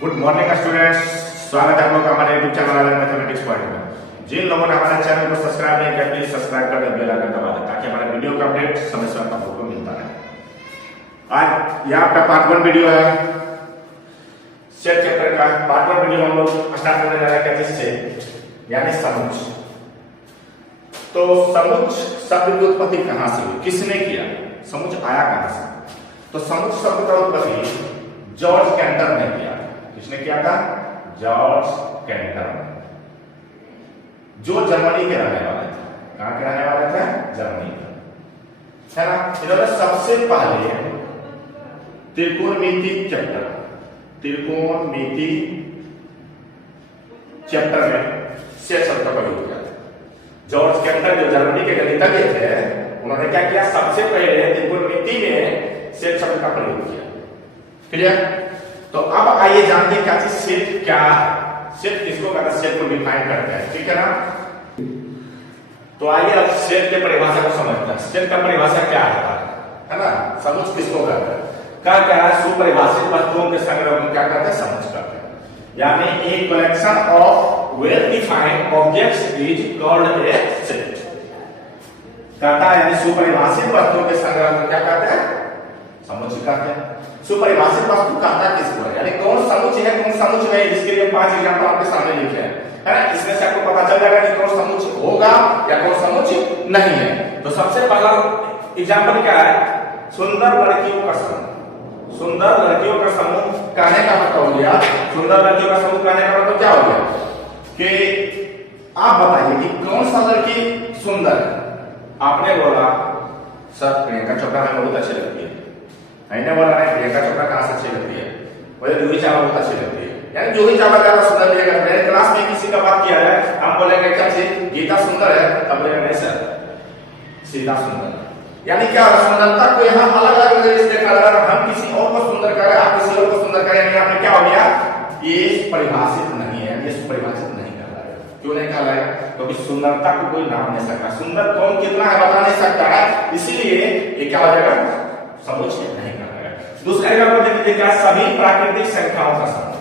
Good morning students, स्वागत है आप लोग का हमारे यूट्यूब चैनल मैथमेटिक्स पॉइंट में। जिन लोगों ने हमारे चैनल को सब्सक्राइब नहीं किया प्लीज सब्सक्राइब कर बेल आइकन दबा दें ताकि हमारे वीडियो का अपडेट समय समय पर आपको मिलता रहे। आज यह आपका पार्ट 1 वीडियो है सेट चैप्टर का। पार्ट 1 वीडियो हम लोग स्टार्ट करने जा रहे हैं कैसे से यानी समुच्च। तो समुच्च शब्द की उत्पत्ति कहां से हुई, किसने किया, समुच्च आया कहां से? तो समुच्च शब्द का उत्पत्ति जॉर्ज कैंटर ने किया। किसने किया था? जॉर्ज कैंटर, जो जर्मनी के रहने वाले थे। कहां के रहने वाले थे? जर्मनी के, है ना। इन्होंने सबसे पहले त्रिकोणमिति चैप्टर में सेट शब्द का प्रयोग किया। जॉर्ज कैंटर जो जर्मनी के गणितज्ञ थे, उन्होंने क्या किया? सबसे पहले त्रिकोणमिति में सेट शब्द का प्रयोग किया। क्लियर? तो अब आइए जानते हैं क्या चीज सेट क्या है। सेट किसको कहते हैं? सेट को डिफाइन करते हैं, ठीक है ना। तो आइए अब सेट के परिभाषा को समझते हैं। सेट का परिभाषा क्या है ना। समुच्च किसको कहते हैं? क्या है? सुपरिभाषित वस्तुओं के संग्रह को क्या कहते हैं? समुच्च कहते हैं। यानी a collection of well defined objects is called a set. कहता है यानी सुपरिभाषित वस्तुओं के संग्रह को क्या कहते हैं? समुच्च कहते हैं। सुपरिभाषित वस्तु कहता किसको है, यानी कौन समुच्च है कौन समुच्च नहीं। जिसके लिए 5 एग्जांपल आपके सामने लिखे हैं, है ना। इसमें से आपको पता चल जाएगा कि कौन समुच्च होगा या कौन समुच्च नहीं है। तो सबसे पहला एग्जांपल क्या है? सुंदर लड़कियों का समूह। सुंदर लड़कियों का समूह कहने का मतलब हो गया, सुंदर लड़कियों का समूह कहने का मतलब क्या हो गया कि आप बताइए कि कौन सा लड़की सुंदर है। आपने बोला सर प्रियंका चोपड़ा हमें बहुत अच्छी लगती है। मैंने बोला नहीं, प्रियंका चोपड़ा कहां से अच्छी लगती है? बोले जूही चावला बहुत अच्छी लगती है। यानी जूही चावला ज्यादा सुंदर नहीं है। मेरे क्लास में किसी का बात किया है, हम बोलेंगे क्या चीज गीता सुंदर है, तब बोलेंगे नहीं सर सीता सुंदर है। यानी क्या सुंदरता को यहाँ अलग अलग नजरिए से देखा जा रहा है। हम किसी और को सुंदर करें, आप किसी और को सुंदर करें, यानी आपने क्या हो गया? ये परिभाषित नहीं है, ये सुपरिभाषित नहीं कर रहा है। क्यों नहीं कर रहा है? क्योंकि सुंदरता को कोई नाम नहीं सकता। सुंदर कौन कितना है बता नहीं सकता है, इसीलिए ये क्या हो जाएगा? समुच्च नहीं कर रहा है। दूसरा एग्जांपल देखिए क्या? सभी प्राकृतिक संख्याओं का समूह।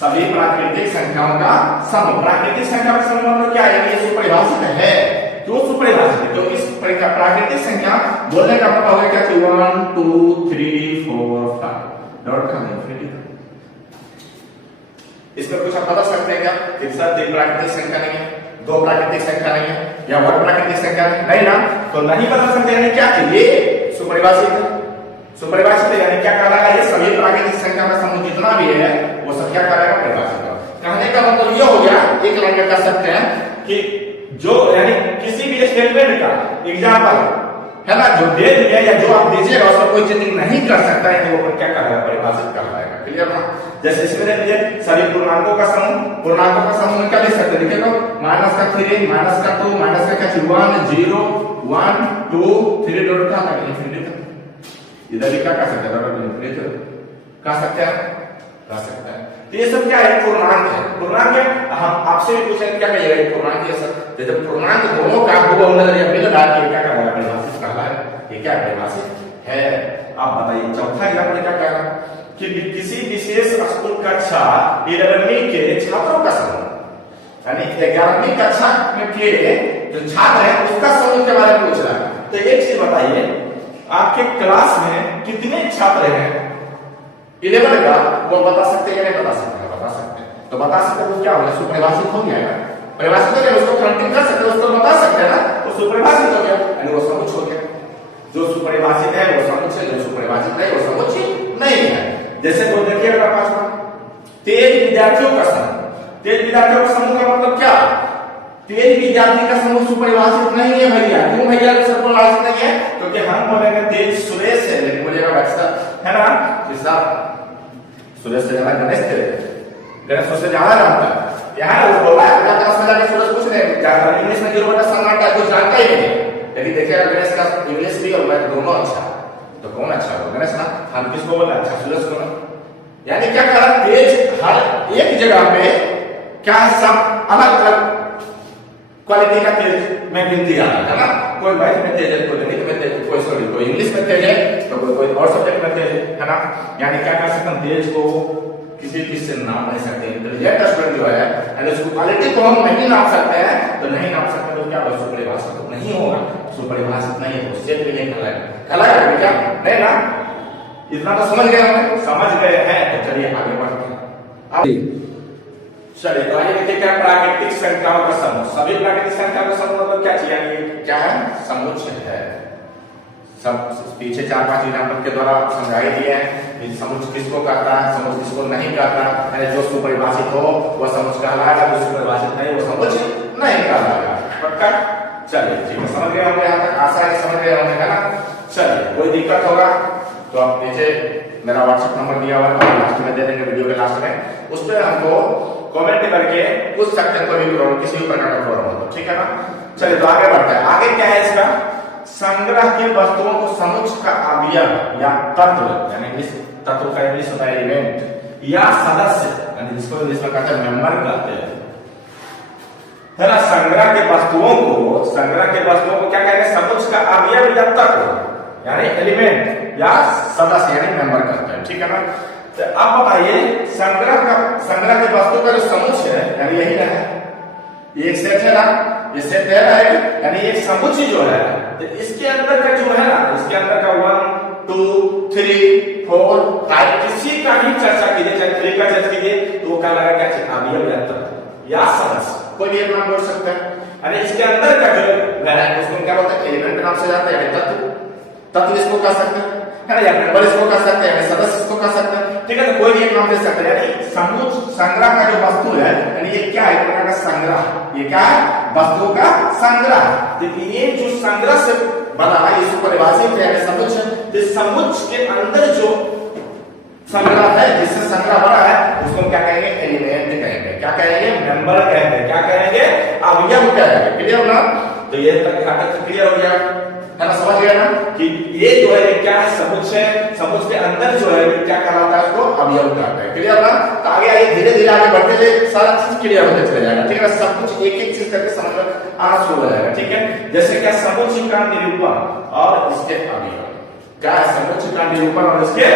सभी प्राकृतिक संख्याओं का समूह। प्राकृतिक संख्या का समूह मतलब क्या है? ये सुपरिभाषित है। क्यों सुपरिभाषित है? क्योंकि इस प्राकृतिक संख्या बोलने का मतलब होगा क्या कि 1 2 3 4 5 डॉट का इंफिनिटी। इसमें कुछ आप बता सकते हैं क्या कि सर 3 प्राकृतिक संख्या नहीं है, 2 प्राकृतिक संख्या नहीं है, या 1 प्राकृतिक संख्या नहीं ना? तो नहीं बता सकते यानी क्या कि ये सुपरिभाषित है। सुपरिभाषित यानी क्या कहलाएगा? ये सभी प्राकृतिक संख्या का समूह जितना भी है वो सब क्या करेगा? परिभाषित। कहने का मतलब ये हो गया, एक लाइन में कह सकते हैं कि जो यानी किसी भी स्टेटमेंट का एग्जांपल है ना, जो दे दिया या जो आप दीजिएगा उसमें कोई चीटिंग नहीं कर सकता है, तो वो क्या कहलाएगा? परिभाषित कहलाएगा। क्लियर ना? जैसे इसमें दे दिए सभी पूर्णांकों का समूह। पूर्णांकों का समूह में क्या लिख सकते हैं? देखिए तो माइनस का 3 माइनस का 2 माइनस का क्या 1 0 1 2 3 डॉट का इंफिनिटी। इधर भी क्या कर सकते हैं? कह सकते हैं, कह सकते हैं। तो ये सब क्या है? पूर्णांक है। पूर्णांक है। हम आपसे भी पूछेंगे क्या कहिएगा? पूर्णांक है सर। जब पूर्णांक दोनों का मिल डाल के क्या कहलाएगा? परिभाषित कहलाएगा। ये क्या परिभाषित है? आप बताइए। चौथा एग्जांपल क्या कह रहा है कि किसी विशेष स्कूल कक्षा 11वीं के छात्रों का समूह, यानी 11वीं कक्षा में के जो छात्र है उसका समूह के बारे में पूछ रहा है। तो एक चीज बताइए, आपके क्लास में कितने छात्र हैं 11 का? वो बता सकते हैं या नहीं बता सकते? बता सकते हैं। तो बता सकते तो क्या हो गया? सुपरिभाषित हो गया है। परिभाषित हो गया, उसको काउंटिंग कर सकते हैं, उसको बता सकते हैं ना, तो सुपरिभाषित हो गया, यानी वो समुच्च हो गया। जो सुपरिभाषित है वो समुच्च है, जो सुपरिभाषित नहीं वो समुच्च नहीं है। जैसे तो देखिएगा पांचवा, तेज विद्यार्थियों का समूह। तेज विद्यार्थियों का समूह का मतलब क्या? तेज विद्यार्थी का समूह सुपरिभाषित नहीं है भैया। क्यों भैया सुपरिभाषित नहीं है? क्योंकि हम बोलेंगे तेज सुरेश है, लेकिन बोलिएगा अक्सर है ना किसका सुरेश से ज्यादा गणेश थे, गणेश उससे ज्यादा जानता है। यहाँ वो बोला है अगला क्लास में जाके सुरेश पूछ रहे हैं इंग्लिश में 0 सन्नाटा कुछ जानता ही नहीं। यदि देखिएगा गणेश का इंग्लिश भी और मैथ दोनों अच्छा, तो कौन अच्छा होगा? गणेश ना। हम किसको बोला अच्छा? सुरेश को ना। यानी क्या कह रहा? तेज हर एक जगह पे क्या सब अलग अलग क्वालिटी का तेज में गिनती आ रहा है ना। कोई मैथ में तेज है, कोई गणित में तेज, कोई सॉरी कोई इंग्लिश में तेज है, तो कोई और सब्जेक्ट में तेज है ना। यानी क्या कर सकते हैं? तेज को किसी चीज से नाप नहीं सकते। इंटेलिजेंट स्टूडेंट जो है यानी उसकी क्वालिटी को हम नहीं नाप सकते हैं, तो नहीं नाप सकते तो क्या होगा, सुपरिभाषित तो नहीं होगा, सुपरिभाषित नहीं है, सेट भी नहीं कहलाएगा क्या, नहीं ना। इतना तो समझ गए होंगे, समझ गए हैं तो चलिए आगे बढ़ते हैं। चलिए तो आइए देखिए क्या प्राकृतिक संख्याओं का समूह। सभी प्राकृतिक संख्याओं का समूह मतलब क्या चाहिए, क्या है, समुच्चय है। सब पीछे 4-5 एग्जाम्पल के द्वारा समझा ही दिए हैं समुच्चय किसको कहता है, समुच्चय किसको नहीं कहता है। जो सुपरिभाषित हो वह समुच्चय कहलाएगा, जो सुपरिभाषित नहीं वो समुच्चय नहीं कहलाएगा। पक्का, चलिए ठीक है, समझ गए होंगे, यहाँ तक आशा है समझ गए होंगे, है ना। चलिए कोई दिक्कत होगा तो आप नीचे मेरा व्हाट्सएप नंबर दिया हुआ है, लास्ट में दे देंगे, वीडियो के लास्ट में, उस पर हमको कमेंट करके पूछ सकते हैं कोई भी प्रॉब्लम, किसी भी प्रकार का प्रॉब्लम हो, ठीक है ना। चलिए तो आगे बढ़ते हैं। आगे क्या है इसका, संग्रह के वस्तुओं को समुच्चय का अवयव या तत्व, यानी इस तत्व का इंग्लिश होता है एलिमेंट, या सदस्य, यानी जिसको इंग्लिश में कहते हैं मेंबर कहते हैं, है ना। संग्रह के वस्तुओं को क्या कहते हैं, समुच्चय का अवयव या तत्व यानी एलिमेंट या सदस्य यानी मेंबर कहते हैं, ठीक है ना। तो अब बताइए संग्रह के वस्तु का जो समुच्चय है यानी यही है, ये एक सेट है ना, ये सेट है यानी एक समुच्चय जो है, तो इसके अंदर का जो है ना, इसके अंदर का 1 2 3 4 5 किसी का भी चर्चा कीजिए, चाहे 3 का चर्चा कीजिए तो क्या लगा, क्या अवयव या तत्व या सदस्य, कोई भी एक नाम बोल सकते हैं। अरे इसके अंदर का जो है उसको क्या बोलते हैं, एलिमेंट के नाम से जानते हैं, तत्व इसको कह सकते हैं, है ना, या मेंबर इसको कह सकते हैं, सदस्य इसको कह सकते हैं, ठीक है। तो कोई भी एक नाम दे सकते हैं। यानी समुच्चय संग्रह का जो वस्तु है यानी ये क्या है, एक प्रकार का संग्रह, ये क्या है, वस्तुओं का संग्रह। तो ये जो संग्रह से बना है इसको परिभाषित है समुच्चय। समुच्चय के अंदर जो संग्रह है, जिससे संग्रह बना है उसको क्या कहेंगे, एलिमेंट कहेंगे, क्या कहेंगे, मेंबर कहेंगे, क्या कहेंगे, अवयव कहेंगे। क्लियर ना, तो ये तक क्लियर हो गया, है ना, समझ गया ना कि ये जो है क्या है, समुच्चय के अंदर जो है क्या कहलाता है, उसको अवयव कहते हैं। क्लियर ना, तो आगे आइए धीरे धीरे आगे बढ़ते चले, सारा चीज क्लियर होते चले जाएगा, ठीक है। सब कुछ एक एक चीज करके समझ में आना शुरू हो जाएगा, ठीक है। जैसे क्या, समुच्चय का निरूपण और इसके अवयव, क्या है, समुच्चय का निरूपण और इसके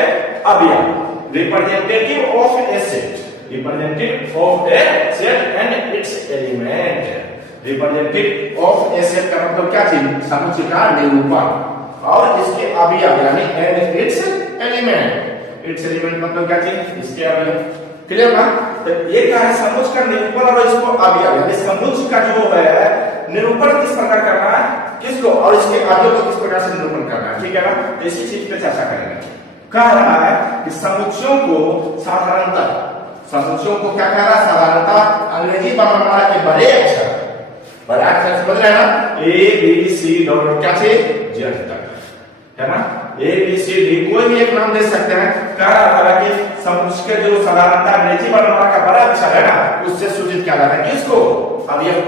अवयव, representative of A set, representative of A set and it's element. Representative of A set का मतलब क्या चीज, समुच्चय का निरूपण और इसके अवयव यानी and it's element. It's element मतलब क्या चीज, इसके अवयव। क्लियर ना, तो ये क्या है, समुच्चय का निरूपण और इसको अवयव, यानी समुच्चय का जो है निरूपण किस प्रकार करना है, किसको, और इसके अवयव को किस प्रकार से निरूपण करना है, ठीक है ना। तो इसी चीज पे चर्चा करेंगे। कह रहा है कि समुच्चयों को साधारणतः, समुच्चयों को क्या कह रहा है, साधारणतः अंग्रेजी वर्णमाला के बड़े अक्षर समझ रहे हैं ना, ए बी सी डॉट क्या से जेड तक, है ना, ए बी सी डी कोई भी एक नाम दे सकते हैं। कह रहा था कि समुच्चय के जो साधारणतः अंग्रेजी वर्णमाला का बड़ा अक्षर है ना, उससे सूचित किया जाता है, किसको, अवयव,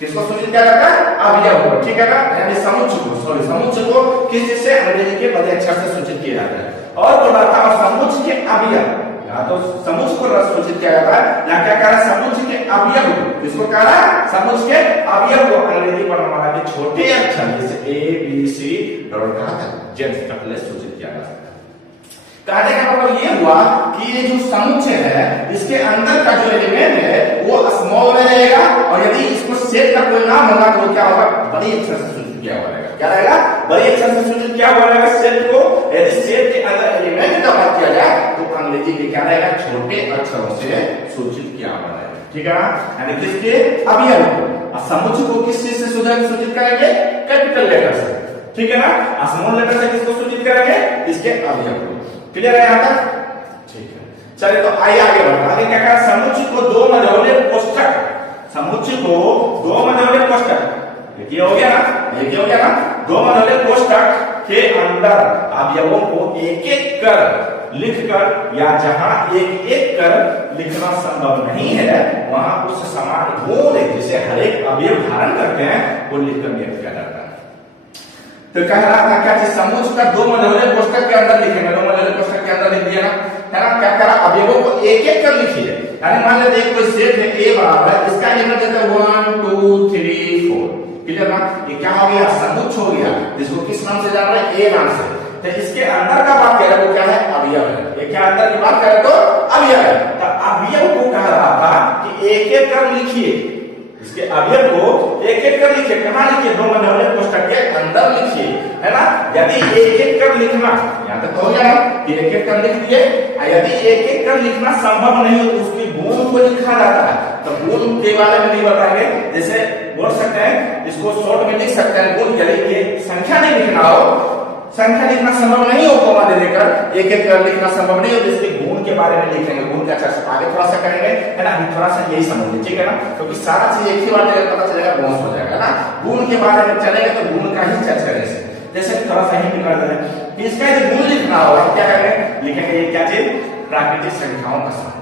किसको सूचित किया जाता है, अवयव को, ठीक है ना। यानी समुच्चय को किस चीज से, अंग्रेजी के बड़े अक्षर से सूचित किया जाता है। और बोला था समुच्चय के अवयव, या तो समुच्चय को सूचित किया जाता है, या क्या कह रहा है, समुच्चय के अवयव को, किसको कह रहा है, समुच्चय के अवयव को अंग्रेजी वर्णमाला के छोटे अक्षर जैसे ए बी सी डॉट का जेड तक सूचित किया जाता है। कहने का मतलब ये हुआ कि ये जो समुच्चय है इसके अंदर का जो एलिमेंट है वो स्मॉल में रहेगा, और यदि इसको सेट का कोई नाम होगा तो क्या होगा, बड़ी अक्षर से सूचित किया हुआ रहेगा। क्या रहेगा, बड़ी अक्षर से सूचित किया हुआ रहेगा सेट को। यदि सेट के अंदर एलिमेंट का बात किया जाए तो अंग्रेजी के क्या रहेगा, छोटे अक्षरों से सूचित किया हुआ रहेगा, ठीक है ना। यानी किसके, अवयव को। और समुच्चय को किस चीज से सूचित करेंगे, कैपिटल लेटर से, ठीक है ना। स्मॉल लेटर से किसको सूचित करेंगे, इसके अवयव को। क्लियर है यहाँ तक, ठीक है। चलिए तो आइए आगे बढ़ते हैं। आगे क्या कहा, समुच्चय को दो मझौले कोष्ठक, समुच्चय को दो मझौले कोष्ठक, ये हो गया ना, ये हो गया ना, दो मझौले कोष्ठक के अंदर अवयवों को एक एक कर लिखकर, या जहां एक एक कर लिखना संभव नहीं है वहां उस समान बोल जिसे हर एक अवयव धारण करते हैं वो लिखकर व्यक्त किया जाता है। तो कह रहा था क्या, समुच्चय का दो मझौले कोष्ठक के अंदर लिखेंगे, दो मझौले कोष्ठक के अंदर लिख दिया ना, है ना। क्या करा, अवयवों को एक एक कर लिखिए। यानी मान लेते हैं कोई सेट है ए बराबर, इसका एलिमेंट देते हैं 1 2 3 4, क्लियर ना। ये क्या हो गया, समुच्चय हो गया, जिसको किस नाम से जान रहे हैं, ए नाम से। तो इसके अंदर का बात कह रहे हैं वो क्या है, अवयव है। ये क्या अंदर की बात करें तो अवयव अवयव है, तो अवयव को कह रहा था कि एक एक कर लिखिए, इसके अवयव को एक एक कर लिखिए। कहां लिखिए? दो बने वाले कोष्ठक के अंदर लिखिए, है ना। यदि एक एक कर लिखना, यहां तक हो गया कि एक एक कर लिख दिए। यदि एक एक कर लिखना संभव नहीं हो तो उसके गुण को लिखा जाता है। तो गुण के बारे में नहीं बताएंगे, जैसे बोल सकते हैं इसको शॉर्ट में लिख सकते हैं गुण। यदि ये संख्या नहीं लिखना हो, संख्या लिखना संभव नहीं हो कोमा दे देकर, एक एक कर लिखना संभव नहीं हो, तो इसके गुण के बारे में लिखेंगे। गुण का चर्चा आगे थोड़ा सा करेंगे, है ना। अभी थोड़ा सा यही समझ लीजिए, ठीक है ना, क्योंकि सारा चीज एक ही बार पता चलेगा, बॉन्स हो जाएगा ना। गुण के बारे में चलेंगे तो गुण का ही चर्चा करेंगे। जैसे थोड़ा सा हिंट कर दें कि इसका यदि गुण लिखना होगा क्या करेंगे? लिखेंगे ये क्या चीज? प्राकृतिक संख्याओं का समूह।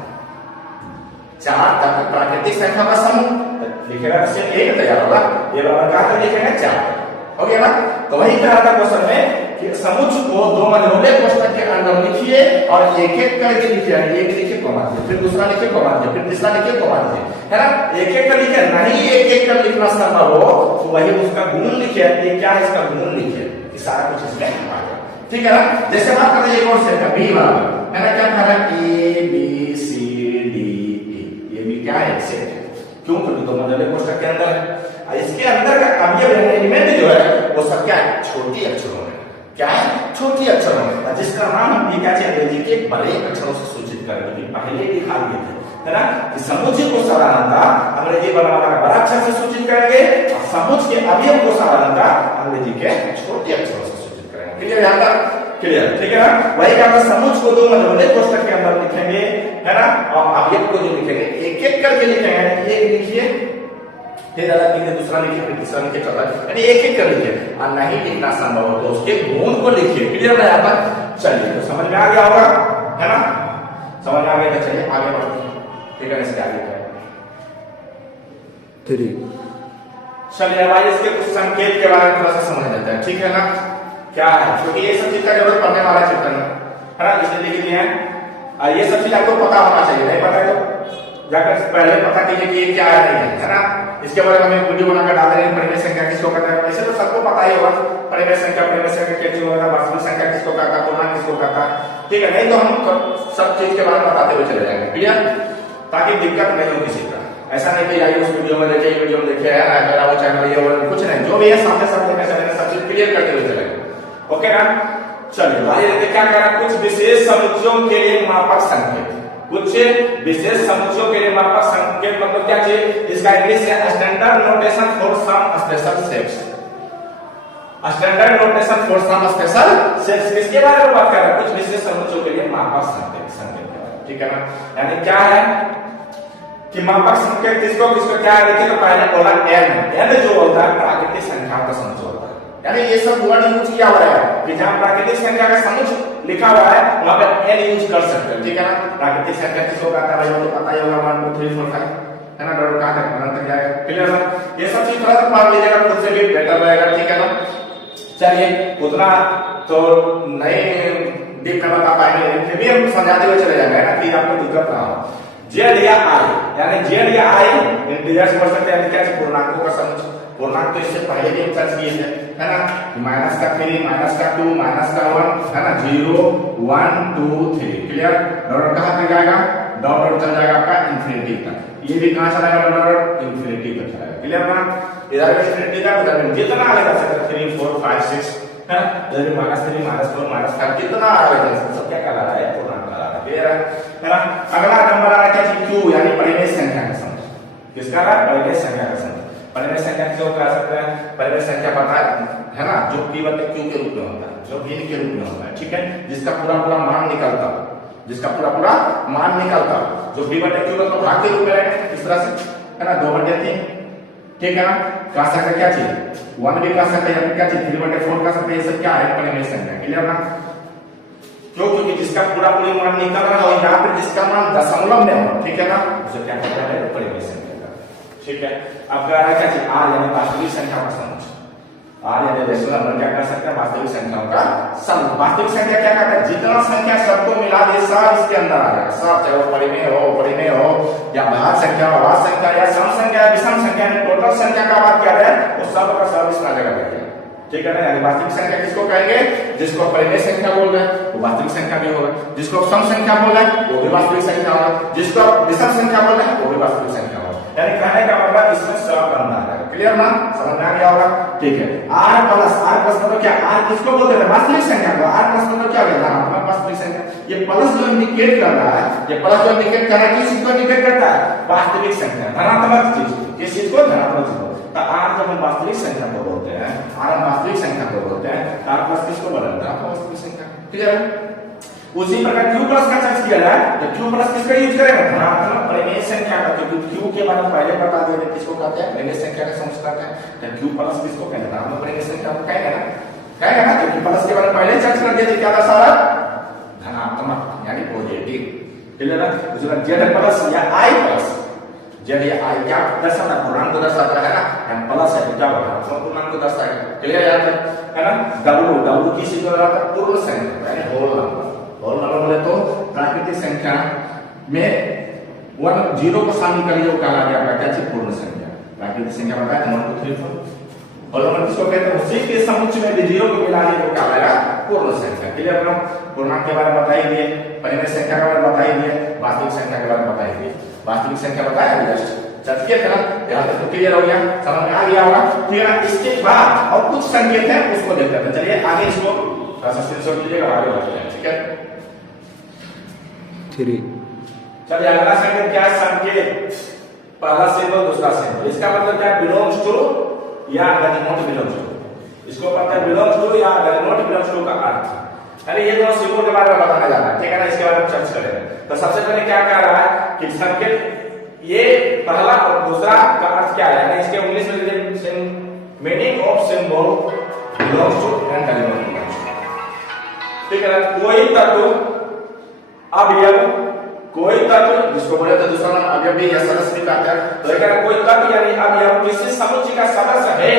4 तक प्राकृतिक संख्या का समूह लिखेगा, सिर्फ एक तैयार होगा। ये वाला कहां तक लिखेंगे? 4 हो गया ना। तो वही कहा था क्वेश्चन में कि समुच्च को दो मनोले कोष्ठक के अंदर लिखिए और एक एक करके लिखिए। एक लिखिए कोमा दीजिए, फिर दूसरा लिखिए कोमा दीजिए, फिर तीसरा लिखिए कोमा दीजिए, है ना। एक एक कर लिखिए, नहीं एक एक कर लिखना संभव हो तो वही उसका गुण लिखिए। ये क्या है? इसका गुण लिखिए, सारा कुछ इसमें आ गया, ठीक है ना। जैसे बात करते हैं एक और सेट का बी वाला, है ना। क्या कह रहा है? A B C D E, ये भी क्या है? सेट है। क्यों? क्योंकि दो मनोले कोष्ठक के अंदर है। इसके अंदर का अवयव एलिमेंट जो है वो सब क्या है? छोटी अक्षरों में। क्या है? छोटी अक्षरों में, जिसका नाम हम ये क्या अंग्रेजी के बड़े अक्षरों से सूचित करेंगे। पहले दिखा दिए थे, है ना, कि समुच्चय को साधारणतः अंग्रेजी बड़ा अक्षर से सूचित करेंगे और समुच्चय के अवयव को साधारणतः अंग्रेजी के छोटे अक्षरों से सूचित करेंगे। क्लियर? यहां तक क्लियर, ठीक है ना। वही क्या होगा? समुच्चय को दो मनोले कोष्ठक के अंदर लिखेंगे, है ना, और अवयव को जो लिखेंगे एक एक करके लिखेंगे। एक लिखिए, फिर अलग लिखिए, दूसरा लिखिए, फिर तीसरा लिखिए, चौथा, यानी एक एक कर लिखिए। और नहीं लिखना संभव हो तो उसके गुण को लिखिए। क्लियर है यहाँ पर? चलिए, तो समझ में आ गया होगा, है ना। समझ में आ गया तो चलिए आगे बढ़ते हैं, ठीक है। इसके आगे क्या है? 3। चलिए अब आइए इसके कुछ संकेत के बारे में थोड़ा सा समझ लेते हैं, ठीक है ना। क्या है? क्योंकि ये सब चीज का जरूरत पड़ने वाला चित्र है ना, इसलिए लिख दिए हैं। और ये सब चीज आपको पता होना चाहिए, नहीं पता है तो जाकर पहले पता कीजिए कि ये क्या है, है ना। इसके बारे में हम वीडियो बनाकर डाल देंगे। परिमेय संख्या किसको कहते हैं? ऐसे तो सबको पता ही होगा, परिमेय संख्या कैसे होगा, वास्तविक संख्या किसको कहता है, पूर्णांक किसको कहता है, ठीक है। नहीं तो हम सब चीज के बारे में बताते हुए चले जाएंगे, क्लियर, ताकि दिक्कत नहीं हो किसी का। ऐसा नहीं कि आइए उस वीडियो में देखिए, वीडियो में देखिए, है ना, मेरा वो चैनल ये वो कुछ नहीं, जो भी है सामने सामने देखा चलेगा, सब चीज क्लियर करते हुए चलेंगे, ओके ना। चलिए आइए देखते क्या कह रहा है। कुछ विशेष समुच्चयों के लिए मापक संकेत, कुछ विशेष समुच्चयों के लिए मापक संकेत मतलब क्या चाहिए? इसका इंग्लिश है standard notation for some special sets. Standard notation for some special sets किसके बारे में बात कर रहा है? कुछ विशेष समुच्चयों के लिए मापक संकेत, ठीक है ना। यानी क्या है कि मापक संकेत किसको किसको क्या है? देखिए तो पहले बोला n जो होता है प्राकृतिक संख्याओं का समुच्चय होता है। यानी ये सब वर्ड यूज किया हुआ है कि जहां प्राकृतिक संख्या का समुच्चय लिखा हुआ है वहां पे n यूज कर सकते हैं, ठीक है ना। प्राकृतिक संख्या किसको कहता है? भाई तो पता ही होगा, 1 2 3 4 5, है ना। डॉट कहां तक अनंत तक जाएगा, क्लियर है। ये सब चीज थोड़ा सा पढ़ लीजिएगा, खुद से भी बेटर रहेगा, ठीक है ना। चलिए उतना तो नहीं डीप में बता पाएंगे, फिर भी हम समझाते हुए चले जाएंगे ना कि आपको दिक्कत ना हो। जेड या आई, यानी जेड या आई इंटीजर्स बोल सकते हैं, क्या पूर्णांकों का समुच्चय। पूर्णांक तो इससे पहले भी हम चर्चा किए थे, है ना। माइनस का 3, माइनस का 2, माइनस का 1, है ना। 0 1 2 3, क्लियर। डॉट कहां तक जाएगा? डॉट चल जाएगा आपका इंफिनिटी तक। ये भी कहां चलेगा? डॉट इंफिनिटी तक चलेगा, क्लियर ना। इधर भी इंफिनिटी का, उधर भी जितना आगे जा सकते 3 4 5 6, है। इधर भी -3 -4 -5 कितना आगे जा सकते, सब क्या कहला रहा है? पूर्णांक कहला रहा है, क्लियर है ना। अगला नंबर आ रहा है क्या? क्यू, यानी परिमेय संख्या का समुच्चय। किसका? परिमेय संख्या का समुच्चय। परिमेय संख्या क्यों कह सकते हैं? परिमेय संख्या पता है ना, जो p बटे q के रूप में होता है, जो भिन्न के रूप में होता है, ठीक है। जिसका पूरा पूरा मान निकलता है, जिसका पूरा पूरा मान निकलता है, जो b बटे q मतलब भाग के रूप में है, इस तरह से, है ना। 2 बटे 3, ठीक है ना। कह सकते क्या चीज? 1 भी कह सकते हैं, क्या चीज? 3 बटे 4 कह सकते हैं। ये सब क्या है? परिमेय संख्या, क्लियर ना। क्यों? क्योंकि जिसका पूरा पूरी मान निकल रहा है और यहाँ पे जिसका मान दशमलव में हो, ठीक है ना, उसे क्या कहते हैं? परिमेय संख्या, ठीक है। अब कह रहा है क्या चीज? r यानी वास्तविक संख्या का समुच्चय। r यानी रेशनल नंबर क्या कर सकते हैं? वास्तविक संख्याओं का समुच्चय। वास्तविक संख्या क्या कहता है? जितना संख्या सबको मिला दे सब इसके अंदर आ जाएगा, सब, चाहे वो परिमेय हो या भाग संख्या हो, भाग संख्या या सम संख्या या विषम संख्या, टोटल संख्या का बात किया जाए वो सब का सब इसमें आ जाएगा, ठीक है ना। यानी वास्तविक संख्या किसको कहेंगे? जिसको परिमेय संख्या बोल रहे हैं वो वास्तविक संख्या संख्या भी होगा। जिसको सम संख्या बोला है वो भी वास्तविक संख्या होगा, जिसको विषम संख्या बोला है वो भी वास्तविक संख्या होगा। यानी कहने का मतलब इसमें सब बनना है। क्लियर ना, समझ में आ गया होगा? ठीक है। r प्लस मतलब क्या, r किसको बोलते हैं? वास्तविक संख्या को। r प्लस मतलब क्या होता है? हमारा वास्तविक संख्या। ये प्लस जो इंडिकेट कर रहा है, ये प्लस जो इंडिकेट कर रहा है किस चीज को इंडिकेट करता है? वास्तविक संख्या, धनात्मक चीज। किस चीज को? धनात्मक चीज को। तो r जब हम वास्तविक संख्या को बोलते हैं, r हम वास्तविक संख्या को बोलते हैं, r प्लस किसको बोलते हैं? वास्तविक संख्या। क्लियर है? उसी प्रकार q प्लस का चर्चा किया जाए तो q प्लस किसका यूज करेंगे? धनात्मक परिमेय संख्या का। क्योंकि q के बारे में पहले बता दिया किसको कहते हैं? परिमेय संख्या का समझ करते हैं। तो q प्लस किसको कहते हैं? धनात्मक परिमेय संख्या को कहेंगे ना, कहेंगे ना। तो q प्लस के बारे में पहले चर्चा कर दिया क्या था सारा? धनात्मक यानी पॉजिटिव। क्लियर है? दूसरा z प्लस या i प्लस, जब ये i क्या दर्शाता है? पूर्णांक को दर्शाता है ना, हम प्लस है क्या होगा? पूर्णांक को दर्शाता है। क्लियर है ना? w किस चीज को दर्शाता है? पूर्ण संख्या यानी होल नंबर। होल नंबर बोले तो प्राकृतिक संख्या में 1 0 को शामिल कर लियो काला गया क्या चीज? पूर्ण संख्या। प्राकृतिक संख्या बताया 1 2 3 4। होल नंबर किसको कहते हैं? उसी के समुच्चय में भी 0 को मिला लियो तो क्या आएगा? पूर्ण संख्या। क्लियर है? पूर्णांक के बारे में बताई दिए, परिमेय संख्या के बारे में बताई दिए, वास्तविक संख्या के बारे में बताई दिए। वास्तविक संख्या बताया जस्ट चलिए फिर यहां तक तो क्लियर हो गया, समझ में आ गया होगा। ठीक है? इसके बाद और कुछ संकेत है उसको देखते हैं। चलिए आगे इसको थोड़ा सा स्क्रीनशॉट लीजिएगा, आगे बढ़ते हैं। ठीक है? 3 चलिए अगला संकेत क्या है? संकेत पहला सिंबल दूसरा सिंबल। इसका मतलब क्या है? बिलोंग्स टू या नॉट बिलोंग्स टू। इसको पता है बिलोंग्स टू या नॉट बिलोंग्स टू का अर्थ। अरे ये दोनों सिंबल के बारे में बताना जा रहा है। ठीक है ना? इसके बारे में चर्चा करेंगे। तो सबसे पहले क्या कह रहा है कि संकेत ये पहला और दूसरा का अर्थ क्या है? यानी इसके इंग्लिश में meaning of symbol belongs to and doesn't belongs to. ठीक है? कोई तत्व अवयव, कोई तत्व जिसको बोले तो दूसरा नाम अवयव भी या सदस्य भी कहते हैं। तो एक कोई तत्व यानी अवयव किसी समुच्चय का सदस्य है,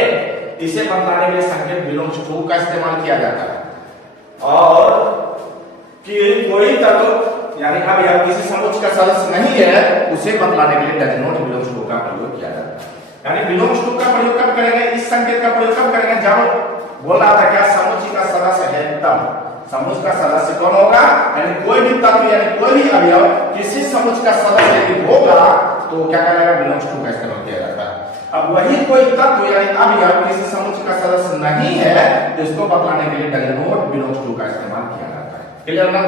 इसे बताने के लिए संकेत बिलोंग्स टू का इस्तेमाल किया जाता है। और कि कोई तत्व यानी अवयव किसी समुच्चय का सदस्य नहीं है, उसे बतलाने के लिए डज नॉट बिलोंग्स टू का प्रयोग किया जाता है। यानी बिलोंग्स टू का प्रयोग कब करेंगे? इस संकेत का प्रयोग कब करेंगे? जब बोला था क्या समुच्चय का सदस्य है, तब समुच्चय का सदस्य कौन होगा? यानी कोई भी तत्व यानी कोई भी अवयव किसी समुच्चय का सदस्य यदि होगा तो क्या करेगा? बिलोंग्स टू का इस्तेमाल किया जाता है। अब वही कोई तत्व यानी अवयव किसी समुच्चय का सदस्य नहीं है तो इसको बतलाने के लिए डज नॉट बिलोंग्स टू का इस्तेमाल किया जाता है। क्लियर ना?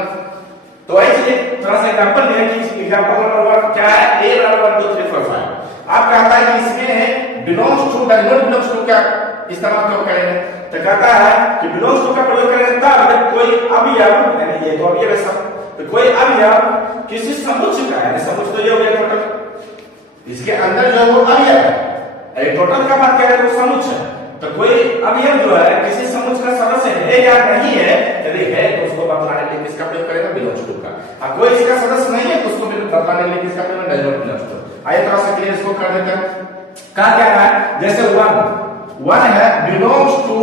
तो ऐसे थोड़ा सा एग्जांपल है कि एग्जांपल नंबर 1 क्या है? a बराबर 2 3 4 5। आप कहता है कि इसमें belongs to does not belongs to का इस्तेमाल क्यों करेंगे? तो कहता है कि बिलोंग्स टू का प्रयोग करेंगे तब जब कोई अवयव यानी ये तो अवयव है सब, तो कोई अवयव किसी समुच्चय का यानी समुच्चय तो ये हो गया टोटल, इसके अंदर जो वो अवयव है, टोटल का बात करें तो समुच्चय, तो कोई अवयव जो है किसी समुच्चय का सदस्य है या नहीं है, यदि है तो उसको बतलाने के लिए किसका प्रयोग करेगा? बिलोंग्स टू का। अब कोई इसका सदस्य नहीं है तो उसको बतलाने के लिए किसका प्रयोग? Does not belongs to. आइए थोड़ा सा क्लियर इसको कर देते हैं। कहा क्या है? जैसे 1 है बिलोंग्स टू,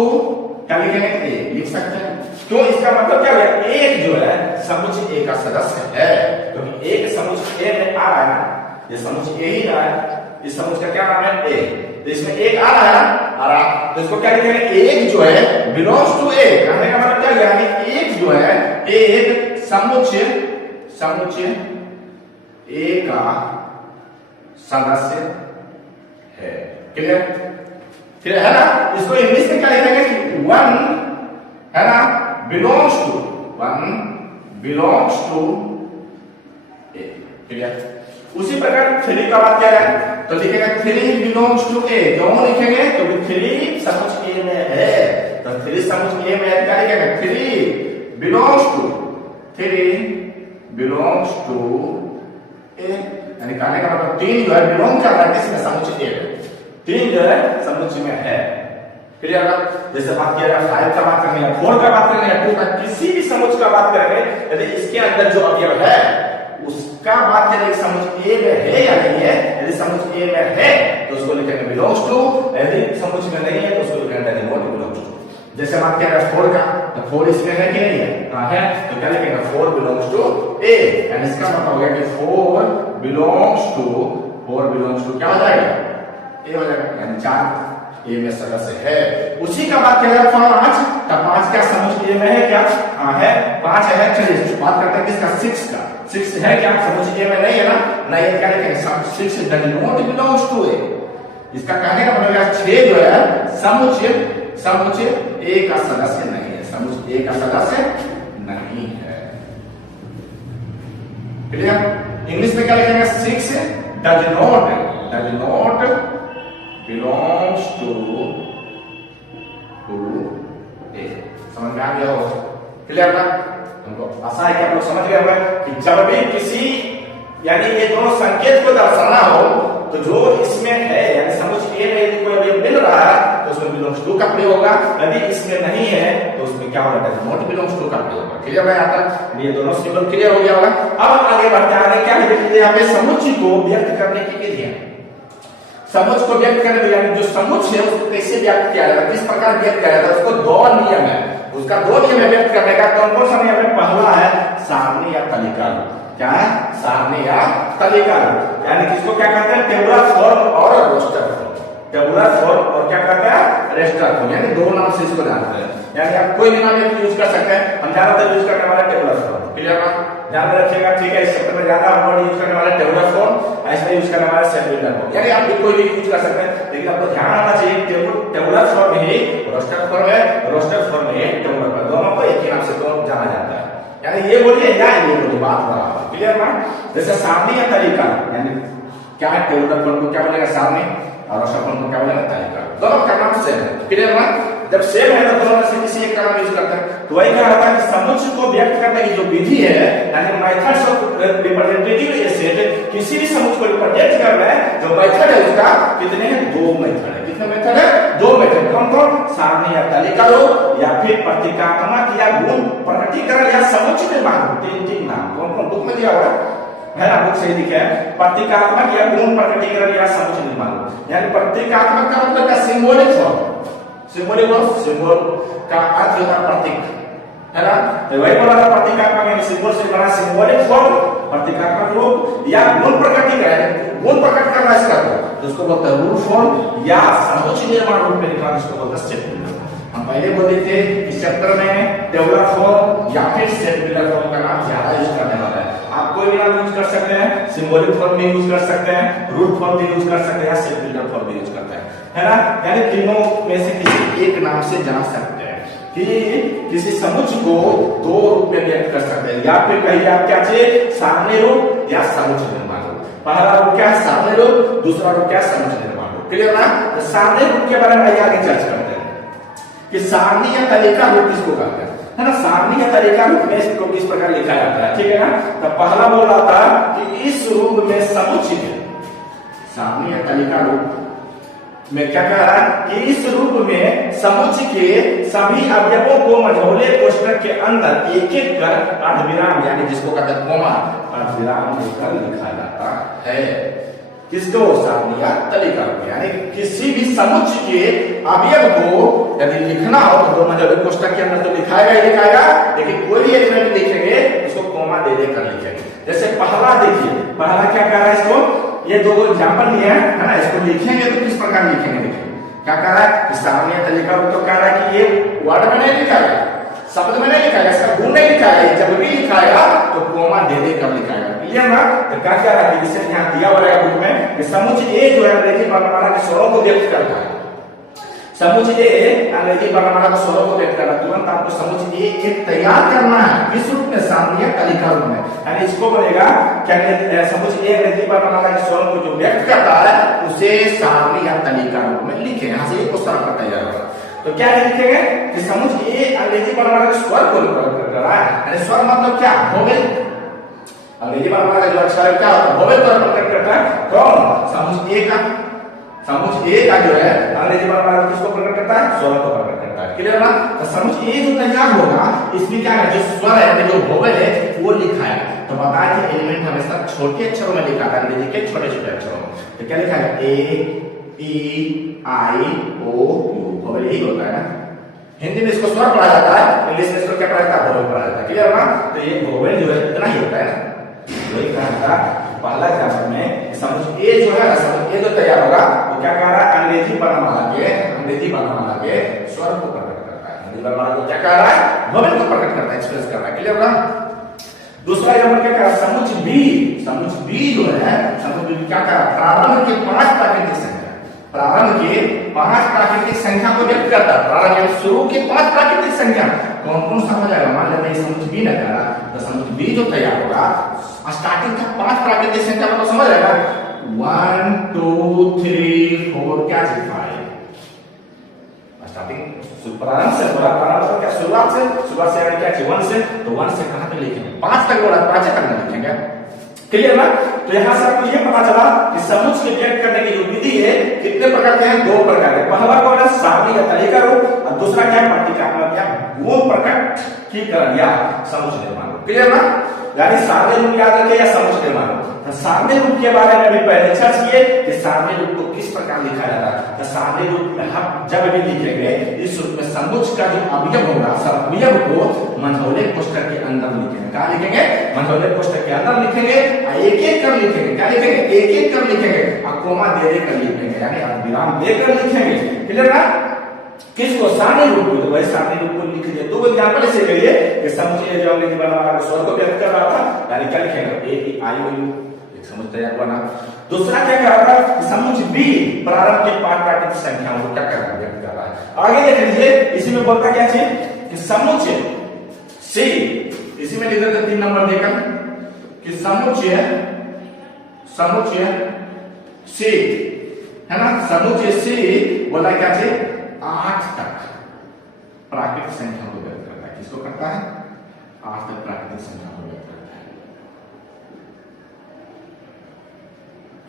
क्या लिखेंगे? ए लिख सकते हैं। क्यों? इसका मतलब क्या है? एक जो है समुच्चय ए का सदस्य है, क्योंकि एक समुच्चय ए में आ रहा है ना, ये समुच्चय ए ही रहा है, इस समुच्चय का क्या नाम है? ए। तो इसमें एक आ रहा है ना, आ रहा, तो इसको क्या लिखेंगे? एक जो है बिलोंग्स टू ए। कहने का मतलब क्या? यानी एक जो है एक समुच्चय ए का सदस्य है। क्लियर? फिर है ना, इसको इंग्लिश में क्या लिखेंगे कि 1 है ना belongs to, 1 belongs to a. Clear? उसी प्रकार 3 का बात क्या है? तो लिखेंगे 3 बिलोंग्स टू ए। क्यों लिखेंगे? क्योंकि 3 समुच्चय ए में है, तो 3 समुच्चय ए में है, क्या लिखेंगे? 3 बिलोंग्स टू ए। यानी कहने का मतलब 3 जो है बिलोंग कर रहा है किसी में? समुच्चय ए में। 3 जो है समुच्चय में है। क्लियर है? जैसे बात किया जाए 5 का बात करेंगे, 4 का बात करेंगे, 2 का, किसी भी समुच्चय का बात करेंगे, यदि इसके अंदर जो अवयव है उसका बात करें समुच्चय ए में है या नहीं है। यदि समुच्चय ए में है तो उसको लिखेंगे बिलोंग्स टू, यदि समुच्चय में नहीं है तो उसको लिखेंगे डज नॉट बिलोंग्स टू। जैसे बात किया जाए 4 का, तो 4 इसमें है कि नहीं है? हां है, तो क्या लिखेंगे? 4 बिलोंग्स टू ए। एंड इसका मतलब हो गया कि 4 बिलोंग्स टू क्या हो जाएगा? ए हो जाएगा, यानी 4 ए में सदस्य है। उसी का बात किया जाए 5, तो 5 क्या समुच्चय ए में है क्या? है 5 है। चलिए बात करते हैं किसका 6 का। 6 है क्या समुच्चय ए में नहीं है ना, नहीं है क्या लिखेंगे 6 डज नॉट बिलोंग्स टू ए। इसका कहने का मतलब 6 जो है समुच्चय ए का सदस्य नहीं है, समुच्चय ए का सदस्य नहीं है। क्लियर। इंग्लिश में क्या लिखेंगे 6 डज नॉट बिलोंग्स टू ए। समझ में आ गया हो? क्लियर ना? हमको आशा है कि आप लोग समझ गए होंगे कि जब भी किसी यानी ये दोनों संकेत को दर्शाना हो तो जो इसमें है यानी समुच्चय ए में यदि कोई अवयव मिल रहा है तो उसमें बिलोंग्स टू का प्रयोग होगा, यदि इसमें नहीं है तो उसमें क्या होगा नॉट बिलोंग्स टू का प्रयोग होगा। क्लियर है यहाँ तक? ये दोनों सिंबल क्लियर हो गया होगा। अब आगे बढ़ते हैं, आगे क्या है देखिए यहाँ पे समुच्चय को व्यक्त करने की विधि है। समुच्चय को व्यक्त करने में यानी जो समुच्चय है उसको कैसे व्यक्त किया जाता है, किस प्रकार व्यक्त किया जाता है, उसको 2 नियम है। उसका 2 नियम है व्यक्त करने का। कौन कौन सा नियम है? पहला है सारणी या तालिका रूप। क्या है? सारणी या तालिका रूप। यानी किसको क्या कहते हैं? टेबुलर फॉर्म और रोस्टर फॉर्म। टेबुलर फॉर्म और क्या कहते हैं? Roster form. यानी 2 नाम से इसको जानते हैं। यानी आप कोई भी नाम यूज कर सकते हैं, हम ज्यादातर यूज करने वाला टेबुलर फॉर्म। क्लियर ना? ध्यान रखिएगा, ठीक है। इस चैप्टर में ज्यादा हम लोग यूज करने वाला टेबुलर फॉर्म, ऐसे यूज करने वाला सेलुलर फॉर्म। यानी आप कोई भी यूज कर सकते हैं, लेकिन आपको ध्यान रखना चाहिए टेबुलर फॉर्म ही रोस्टर फॉर्म है, रोस्टर फॉर्म ही टेबुलर फॉर्म। दोनों को एक ही नाम से तो जाना जाता है। यानी ये बोलिए या ये बोलिए, बात बराबर। क्लियर ना? जैसे सारणी या तालिका यानी क्या है? टेबुलर फॉर्म को क्या बोलेगा? सारणी, और रोस्टर फॉर्म को क्या बोलेगा? तालिका। दोनों का नाम सेम है। क्लियर ना? जब सेम है तो दोनों में से किसी एक का नाम यूज करते हैं। तो वही क्या होता है कि समुच्चय को व्यक्त करने की जो विधि है यानी मेथड्स ऑफ रिप्रेजेंटेटिव एसेट, किसी भी समुच्चय को रिप्रेजेंट कर रहे हैं जो मेथड है उसका कितने हैं? 2 मेथड है। कितने मेथड है? 2 मेथड। कौन कौन? सारणी या तालिका रूप या फिर प्रतीकात्मक या गुण प्रकटीकरण या समुच्चय निर्माण। 3 नाम कौन कौन बुक में दिया हुआ है ना? बुक सही लिखा है। प्रतीकात्मक या गुण प्रकटीकरण या समुच्चय निर्माण। यानी प्रतीकात्मक का मतलब क्या? Symbolic form. सिंबल का अर्थ होता है प्रतीक, है ना? तो वही बोला था प्रतीकात्मक यानी सिंबल से बना सिंबॉलिक फॉर्म, प्रतीकात्मक रूप या गुण प्रकटीकरण, गुण प्रकट करना इसका तो उसको बोलते हैं रूल फॉर्म या समुच्चय निर्माण रूप में लिखना इसको बोलते हैं स्टेप। हम पहले बोले थे इस चैप्टर में टेबुलर फॉर्म या फिर सेलुलर फॉर्म का नाम ज्यादा यूज करने वाला है। आप कोई भी नाम यूज कर सकते हैं, सिंबॉलिक फॉर्म भी यूज कर सकते हैं, रूट फॉर्म भी यूज कर सकते हैं, सेलुलर फॉर्म भी यूज करते हैं, है ना? यानी तीनों में से किसी एक नाम से जान सकते हैं कि किसी समुच्चय को 2 रूप में व्यक्त कर सकते हैं, या फिर कहिए आप क्या चाहिए? सारणी रूप या समुच्चय निर्माण रूप। पहला रूप क्या है? सारणी रूप, दूसरा रूप क्या है? समुच्चय निर्माण रूप। क्लियर ना? तो सारणी रूप के बारे में आगे चर्चा करते हैं कि सारणी या तालिका रूप किसको कहते हैं, है ना? सारणी या तालिका रूप में इसको किस प्रकार लिखा जाता है, ठीक है ना? तो पहला बोल रहा था कि इस रूप में समुच्चय सारणी या तालिका रूप में क्या कह रहा है कि इस रूप में समुच्चय के सभी अवयवों को मझौले कोष्ठक के अंदर एक एक कर अर्धविराम यानी जिसको कहते हैं कोमा अर्धविराम देकर लिखा जाता है। किसको? सारणी या तालिका रूप। यानी किसी भी समुच्चय के अवयव को यदि लिखना हो तो मझौले कोष्ठक के अंदर तो लिखाएगा ही लिखाएगा, लेकिन कोई भी एलिमेंट लिखेंगे उसको कोमा दे देकर लिखेंगे। जैसे पहला देखिए, पहला क्या कह रहा है? इसको ये 2 एग्जांपल लिए हैं, है ना? इसको लिखेंगे तो किस प्रकार लिखेंगे? देखिए क्या कह रहा है? सारणी या तालिका रूप तो कह रहा है कि ये वर्ड में नहीं लिखाएगा, शब्द में नहीं लिखाएगा, इसका गुण नहीं लिखाएगा, जब भी लिखाएगा तो कोमा दे देकर लिखाएगा। क्लियर ना? तो क्या कह रहा है? जैसे यहाँ दिया हुआ है बुक में कि समुच्चय ए जो है अंग्रेजी वर्णमाला के स्वरों को व्यक्त करता है। समुच्चय ए अंग्रेजी वर्णमाला के स्वरों को व्यक्त करता है। तुरंत आपको समुच्चय ए एक तैयार करना है, किस रूप में? सारणी या तालिका रूप में। यानी इसको बनेगा क्या? समुच्चय ए अंग्रेजी वर्णमाला के स्वरों को जो व्यक्त करता है उसे सारणी या तालिका रूप में लिखे। यहाँ से एक क्वेश्चन आपका तैयार होगा। तो क्या लिखेंगे कि समुच्चय ए अंग्रेजी वर्णमाला के स्वर को रिप्रेजेंट कर रहा है। यानी स्वर मतलब क्या? वोवेल। अंग्रेजी वर्णमाला का जो अक्षर है क्या होता है? वोवेल को रिप्रेजेंट करता है। कौन? समुच्चय ए का। समुच्चय ए का जो है अंग्रेजी वर्णमाला किसको प्रकट करता है? स्वर को प्रकट करता है। क्लियर ना? तो समुच्चय ए जो तैयार होगा इसमें क्या है? जो स्वर है जो वोवेल है वो लिखा है। तो बताया कि एलिमेंट हमेशा छोटे अक्षरों में लिखा है, अंग्रेजी के छोटे छोटे अक्षरों में। तो क्या लिखा है? ए ई आई ओ यू। वोवेल यही होता है ना? हिंदी में इसको स्वर पढ़ा जाता है, इंग्लिश में इसको क्या पढ़ा जाता है? वोवेल पढ़ा जाता है। क्लियर ना? तो ये वोवेल जो है इतना ही होता है। वही कहा था पहला एग्जांपल में समुच्चय ए जो है समुच्चय ए जो तैयार होगा वो क्या कह रहा है? अंग्रेजी वर्णमाला के स्वर को प्रकट करता है। ये वाला को क्या कह रहा है, नोबेल को प्रकट करता है, एक्सप्रेस कर रहा है। क्लियर ना? दूसरा एग्जांपल क्या कह रहा है, समुच्चय बी जो है, समुच्चय बी क्या कह रहा है, प्रारंभ के 5 प्राकृतिक संख्या, प्रारंभ के 5 प्राकृतिक संख्या को व्यक्त करता है। प्रारंभ यानी शुरू के 5 प्राकृतिक संख्या कौन कौन सा हो जाएगा, मान लेते हैं समुच्चय बी ने कहा, तो समुच्चय बी जो तैयार होगा स्टार्टिंग का 5 प्राकृतिक संख्या को समझ आएगा, 1 2 3 4 क्या है 5, स्टार्टिंग प्रारंभ से, प्रारंभ से क्या, शुरुआत से यानी क्या 1 से, तो 1 से कहां तक लिखेंगे, 5 तक बोला, 5 तक नहीं लिखेंगे। क्लियर ना? तो यहां से आपको ये पता चला कि समुच्चय व्यक्त करने की जो विधि है कितने प्रकार के हैं, 2 प्रकार के। पहला कौन है, सारणी या तरीका रूप, और दूसरा क्या है, प्रतीकात्मक या गुण प्रकटीकरण या समुच्चय निर्माण। क्लियर ना? यानी सारणी रूप याद रखे या समुच्चय निर्माण। तो सारणी रूप के बारे में भी पहले चर्चा किए कि सारणी रूप को किस प्रकार लिखा जाता है। तो सारणी रूप में हम जब भी लिखेंगे इस रूप में समुच्चय का जो अवयव होगा, सब अवयव को मंझौले कोष्ठक के अंदर लिखेंगे। क्या लिखेंगे, मंझौले कोष्ठक के अंदर लिखेंगे, एक एक कर लिखेंगे। क्या लिखेंगे, एक एक कर लिखेंगे, और कोमा दे कर लिखेंगे, यानी विराम देकर लिखेंगे। क्लियर ना? किसको, सारणी रूप को, तो वही सारणी रूप को लिख दिया। 2 एग्जांपल ऐसे करिए कि समुच्चय जो हमने बना वाला स्वर को व्यक्त कर रहा था, यानी क्या लिखेंगे, ए ई आई ओ यू, एक समुच्चय तैयार बना। दूसरा क्या कर रहा है, समुच्चय बी प्रारंभ के 5 प्राकृतिक संख्याओं को क्या कर रहा है, व्यक्त कर रहा है। आगे देख लीजिए, इसी में बोलता क्या चीज कि समुच्चय सी, इसी में लिख देते 3 नंबर देकर कि समुच्चय सी है ना, समुच्चय सी बोला क्या चीज 8 तक प्राकृतिक संख्या को व्यक्त करता है। किसको करता है, 8 तक प्राकृतिक संख्या को व्यक्त करता है।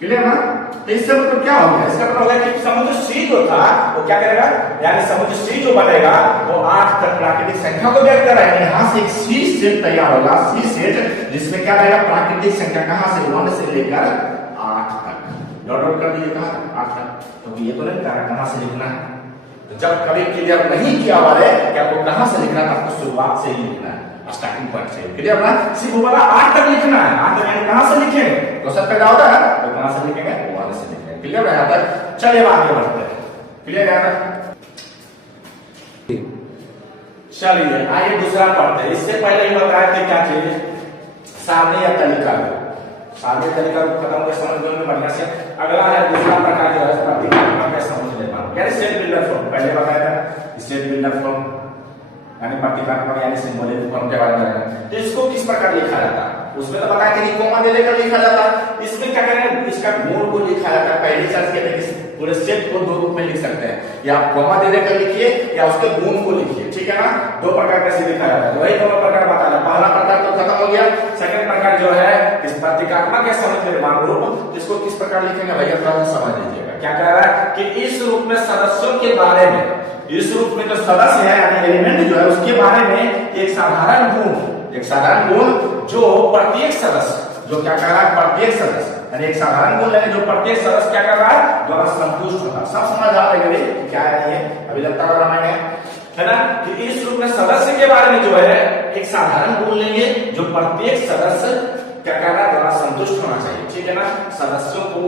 क्लियर ना? तो इससे मतलब क्या हो गया, इसका मतलब हो गया कि समुच्चय सी जो था वो क्या करेगा, यानी समुच्चय सी जो बनेगा वो 8 तक प्राकृतिक संख्या को व्यक्त कर रहा है। यहां से एक सी सेट तैयार होगा, सी सेट जिसमें क्या रहेगा, प्राकृतिक संख्या कहां से, 1 से लेकर 8 तक। डॉट डॉट कर दीजिए, कहां 8 तक, क्योंकि ये तो नहीं कहा कहां से लिखना है। तो जब कभी क्लियर नहीं किया हुआ है कि आपको कहां से लिखना है, आपको शुरुआत से ही लिखना है, स्टार्टिंग पॉइंट से। क्लियर ना? सिर्फ बोला 8 तक लिखना है, 8 तक यानी कहां से लिखेंगे, तो सब पैदा होता है तो कहां से लिखेंगे, 1 से लिखेंगे। क्लियर है यहां तक? चलिए आगे बढ़ते हैं। क्लियर है यहां तक? चलिए आइए दूसरा पढ़ते हैं। इससे पहले ही बताया कि क्या चीज, सारणी या तरीका। सारणी तरीका खत्म कर समझ में बढ़िया से। अगला है दूसरा प्रकार जो है प्रतीकात्मक या समुच्चय निर्माण, यानी सेट बिल्डर फॉर्म। पहले बताया था सेट बिल्डर फॉर्म यानी प्रतीकात्मक यानी सिंबॉलिक फॉर्म के बारे में। तो इसको किस प्रकार लिखा जाता है, उसमें तो बताया था कि कोमा दे लेकर लिखा जाता है। इसमें क्या करेंगे, इसका गुण को लिखा जाता है। पहले चर्चा किया था कि पूरे सेट को 2 रूप में लिख सकते हैं, या आप कोमा दे लेकर लिखिए या उसके गुण को लिखिए। ठीक है ना? 2 प्रकार कैसे लिखा जाता है, वही 2 प्रकार बताया। पहला प्रकार तो खत्म हो गया, सेकंड प्रकार जो है इस प्रतीकात्मक या समुच्चय निर्माण रूप, इसको किस प्रकार लिखेंगे भैया थोड़ा सा समझ लीजिएगा। क्या कह रहा है कि इस रूप में सदस्यों के बारे में, इस रूप में जो सदस्य है यानी एलिमेंट जो है उसके बारे में एक साधारण गुण जो प्रत्येक सदस्य, जो क्या कर रहा है, प्रत्येक सदस्य यानी एक साधारण गुण है जो प्रत्येक सदस्य क्या कर रहा है, द्वारा संतुष्ट होता है। सब समझ आ रहा है क्या है ये, अभी लगता है रामायण है ना, कि इस रूप में सदस्य के बारे में जो है एक साधारण गुण लेंगे जो प्रत्येक सदस्य क्या कर रहा है, द्वारा संतुष्ट होना चाहिए। ठीक है ना? सदस्यों को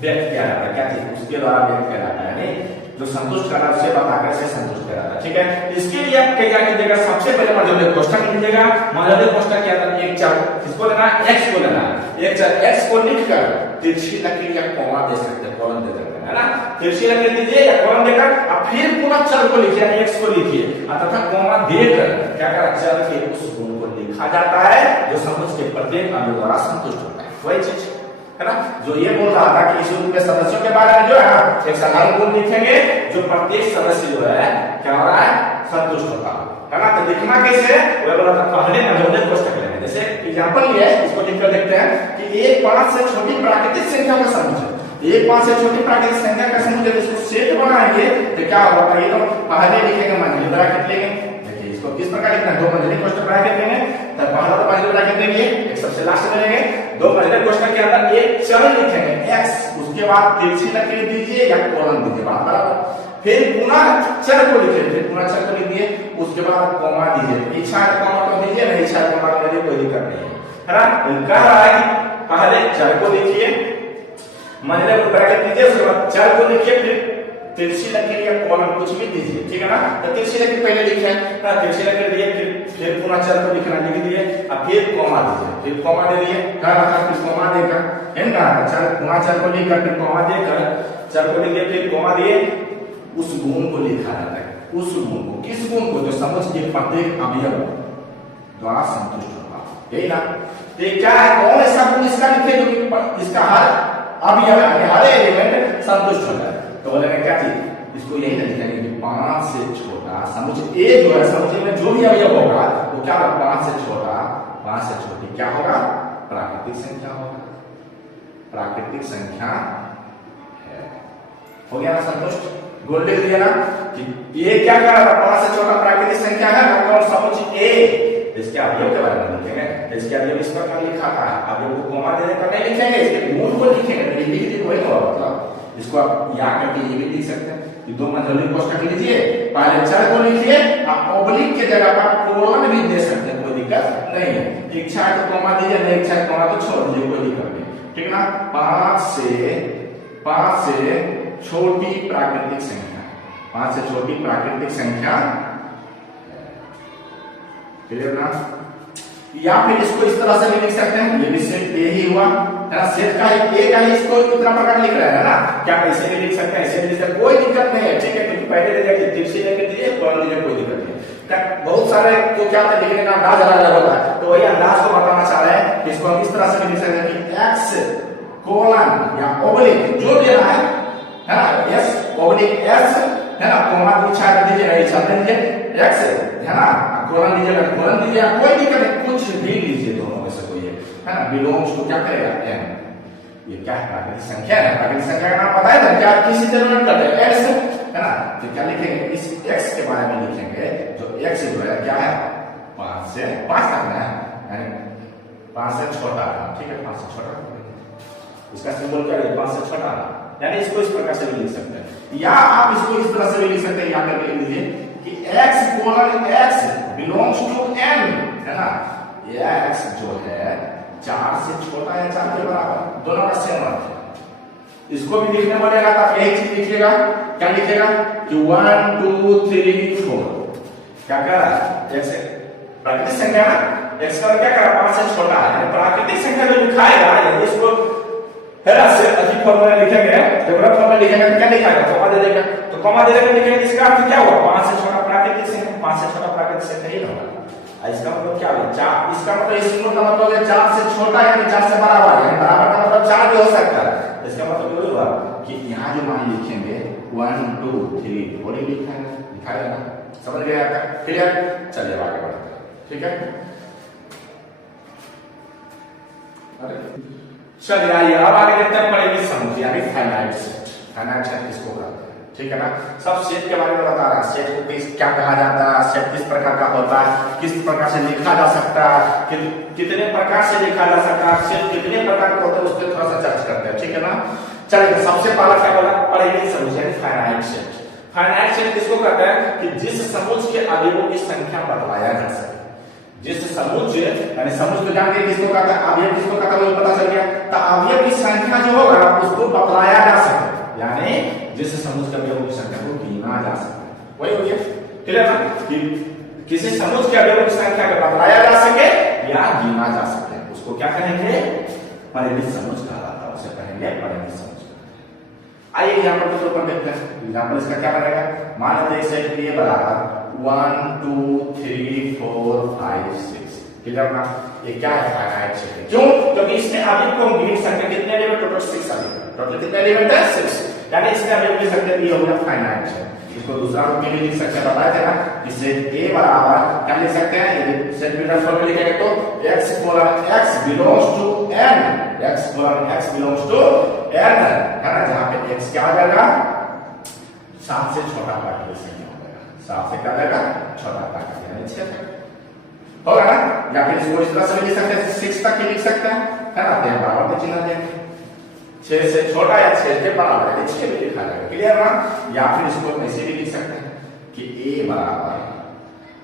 व्यक्त किया जाता है, क्या चीज उसके द्वारा व्यक्त किया जाता है, यानी जो संतुष्ट करना उसे बताकर से संतुष्ट किया जाता है। ठीक है? इसके लिए आप क्या कीजिएगा, सबसे पहले मौजूद कोष्ठक लीजिएगा। मौजूद कोष्ठक के अंदर एक चर किसको लेना है, x को लेना है। एक चर x को लिखकर तिरछी लकीर या कोमा दे सकते हैं, कॉलम दे सकते हैं, है ना? तिरछी लकीर दीजिए या कॉलम देकर अब फिर पूरा चर को लिखिए, x को लिखिए तथा कोमा देकर क्या करा, चर के उस गुण को लिखा जाता है जो समुच्चय के प्रत्येक अंग द्वारा संतुष्ट होता है। वही चीज है ना, जो ये बोल रहा था कि इस रूप में सदस्यों के बारे में जो है एक साधारण गुण लिखेंगे जो प्रत्येक सदस्य जो है क्या हो रहा है, संतुष्ट होता है ना। तो लिखना कैसे, वो बोला था पहले मौजूद कोष्ठक लेंगे। जैसे एग्जांपल लिया है, इसको लिखकर देखते हैं कि 1 5 से छोटी प्राकृतिक संख्या का समुच्चय, 1 5 से छोटी प्राकृतिक संख्या का समुच्चय इसको सेट बनाएंगे तो क्या होगा, ये तो पहले लिखेंगे मंजिल ब्रैकेट लेंगे। देखिए इसको किस प्रकार लिखना है, 2 मंजिली कोष्ठक ब्रैकेट लेंगे, तब पहला तो मंजिल ब्रैकेट लेंगे, एक सबसे लास्ट में लेंगे, 2 मंजिली कोष्ठक के अंदर एक चर लिखेंगे x, उसके बाद तिरछी लकीर दीजिए या कॉलम दीजिए बराबर, फिर पुनः चर को लिखिए, फिर पुनः चर को लिख दिए, उसके बाद कोमा दीजिए। इच्छा है कोमा को दीजिए, नहीं इच्छा है कोमा को दीजिए, कोई दिक्कत नहीं है ना। उनका रहा है कि पहले चर को लिखिए, मंजिली ब्रैकेट दीजिए, उसके बाद चर को लिखिए, फिर तिरछी लकीर या कॉलम कुछ भी दीजिए, ठीक है ना। तो तिरछी लकीर पहले लिखे ना, तिरछी लकीर दिए, फिर पूरा चर को लिखना लिख दिए, अब फिर कॉमा दीजिए, फिर कॉमा दे दिए, क्या रखा, फिर कॉमा देकर, है ना, चर पूरा चर को लिखकर फिर कॉमा देकर, चर को लिख दिए, फिर कॉमा दिए, उस गुण को लिखा जाता है, उस गुण को, किस गुण को, जो समुच्चय के प्रत्येक अवयव द्वारा संतुष्ट होगा, यही ना। तो क्या है, कौन ऐसा गुण इसका लिखे जो कि इसका हर अवयव हर एलिमेंट संतुष्ट होता है। तो बोलेंगे क्या चीज, इसको यही लिखेंगे कि 5 से छोटा समुच्चय ए जो है, समुच्चय में जो भी अवयव होगा वो क्या होगा, 5 से छोटा, 5 से छोटी क्या होगा, प्राकृतिक संख्या होगा, प्राकृतिक संख्या है। हो गया ना संतुष्ट, गोल लिख दिया ना कि ये क्या कर रहा था, 5 से छोटा प्राकृतिक संख्या है ना, कौन समुच्चय ए, इसके अवयव के बारे में लिखेंगे, इसके अवयव इस प्रकार लिखा था, अवयव को कॉमा देने का नहीं लिखेंगे, इसके गुण को लिखेंगे, तो ये लिख वही होगा, मतलब इसको आप या करके ये भी लिख सकते हैं, ये दो मध्यवर्ती कोष्ठक लीजिए, पहले चर को लिखिए, आप ऑब्लिक के जगह पर कोलन भी दे सकते हैं, कोई दिक्कत नहीं है, इच्छा है तो कॉमा दीजिए, नहीं इच्छा है कॉमा तो छोड़ दीजिए, कोई दिक्कत नहीं, ठीक ना। 5 से छोटी प्राकृतिक संख्या, 5 से छोटी प्राकृतिक संख्या, क्लियर ना। या फिर इसको इस तरह से भी लिख सकते हैं, ये भी सेट ए ही हुआ है ना, सेट का ए का ही इसको इतना प्रकार लिख रहा है ना, क्या ऐसे भी लिख सकते हैं, ऐसे भी लिख सकते हैं, कोई दिक्कत नहीं है, ठीक है। क्योंकि पहले दे दिया कि तिरछी लेके दीजिए, कॉलम दीजिए, कोई दिक्कत नहीं। बहुत सारे को क्या होता है, लिखने का अंदाज अलग अलग होता है, तो वही अंदाज को बताना चाह रहे हैं कि इसको हम इस तरह से भी लिख सकते हैं कि एक्स कोलन या ऑब्लिक जो भी है ना, एस ऑब्लिक एस है ना, कॉमा इच्छा दीजिए, नहीं इच्छा दीजिए, एक्स है ना, कोलन दीजिएगा, कोलन दीजिएगा, कोई दिक्कत नहीं, कुछ भी लीजिए, दोनों में से कोई है ना, बिलोंग्स टू क्या करेगा, एन, ये क्या है, प्राकृतिक संख्या है, प्राकृतिक संख्या का नाम पता है ना, क्या किसी जरूरत करते हैं, एक्स है ना, तो क्या लिखेंगे, इस एक्स के बारे में लिखेंगे, जो एक्स जो है क्या है, 5 से 5 तक है, यानी 5 से छोटा है, ठीक है, 5 से छोटा, इसका सिंबल क्या है, 5 से छोटा, यानी इसको इस प्रकार से भी लिख सकते हैं, या आप इसको इस तरह से भी लिख सकते हैं, या करके लिख दीजिए कि x colon x belongs to n, है ना, ये x जो है 4 से छोटा है 4 के बराबर, दोनों का सेम अर्थ है। इसको भी लिखने पड़ेगा, तो आप यही चीज लिखिएगा, क्या लिखिएगा कि 1 2 3 4, क्या कर रहा है, x प्राकृतिक संख्या ना, x का क्या कर रहा है, 5 से छोटा है, प्राकृतिक संख्या जो लिखाएगा, यदि इसको है ना से अधिक फॉर्मूला लिखेंगे, डेवलप फॉर्मूला लिखेंगे, क्या लिखाएगा, कॉमा दे देगा, तो कॉमा दे देगा, लिखेंगे, इसका अर्थ क्या हुआ, 5 से छोटा प्राकृतिक संख्या, 5 से छोटा प्राकृतिक संख्या ही होगा। इसका मतलब क्या है, 4, इसका मतलब इस नोट का मतलब है 4 से छोटा यानी 4 से बराबर, यानी बराबर का मतलब 4 भी हो सकता है, इसका मतलब ये हुआ कि यहाँ जो मान लिखेंगे 1 2 3 4 लिखाएगा ना, समझ गए आपका, क्लियर। चलिए आगे बढ़ते हैं, ठीक है। अरे चलिए आइए अब आगे देखते हैं परिमित समुच्चय यानी फाइनाइट सेट, फाइनाइट सेट किसको कहते हैं, ठीक है ना। सब सेट के बारे में बता रहा है, सेट को क्या कहा जाता है, सेट किस प्रकार का होता है, किस प्रकार से लिखा जा सकता है, कितने प्रकार से लिखा जा सकता है, सेट कितने प्रकार का होता है, उस पर थोड़ा सा चर्चा करते हैं, ठीक है ना। चलिए सबसे पहला क्या बोला, परिमित समुच्चय यानी फाइनाइट सेट। फाइनाइट सेट किसको कहते हैं कि जिस समुच्चय के अवयवों की संख्या बतलाया जा सके, जिस समुच्चय यानी समुच्चय जानते हैं किसको कहता है, अवयव किसको कहता है वो पता चल गया, तो अवयव की संख्या जो होगा उसको बतलाया जा सके, यानी जिस समुच्चय के अवयवों की संख्या को गिना जा सके, वही हो गया, क्लियर ना, कि किसी समुच्चय के अवयवों की संख्या को बतलाया जा सके या गिना जा सके, उसको क्या कहेंगे, परिमित समुच्चय कहलाता है, उसे कहेंगे परिमित समुच्चय। आइए यहाँ पर तो देखते हैं एग्जांपल इसका क्या बनेगा, मान लेते हैं सेट ए बराबर 1 2 3 4 5 6, क्लियर ना, ये क्या है, फाइनाइट सेट है, क्यों, क्योंकि इसमें अवयव को हम गिन सकते हैं, कितने एलिमेंट, टोटल 6 एलिमेंट, टोटल कितने एलिमेंट है 6, यानी इसमें अवयव की संख्या ये होगा फाइनाइट सेट। इसको दूसरा रूप में लिख सकते हैं, बताया था ना कि सेट ए बराबर क्या लिख सकते हैं, ये सेट बिल्डर फॉर्म में लिखेंगे तो x colon x belongs to n, x colon x belongs to n, है ना, जहां पे x क्या आ जाएगा, 7 से छोटा प्राकृतिक संख्या हो जाएगा, 7 से क्या आ जाएगा, छोटा प्राकृतिक यानी 6 तक होगा ना, या फिर इसको इस तरह से भी लिख सकते हैं, 6 तक ही लिख सकते हैं, है ना, तो बराबर का चिन्ह देंगे, 6 से छोटा या 6 के बराबर यानी 6 भी लिखा जाएगा, क्लियर ना। या फिर इसको ऐसे भी लिख सकते हैं कि a बराबर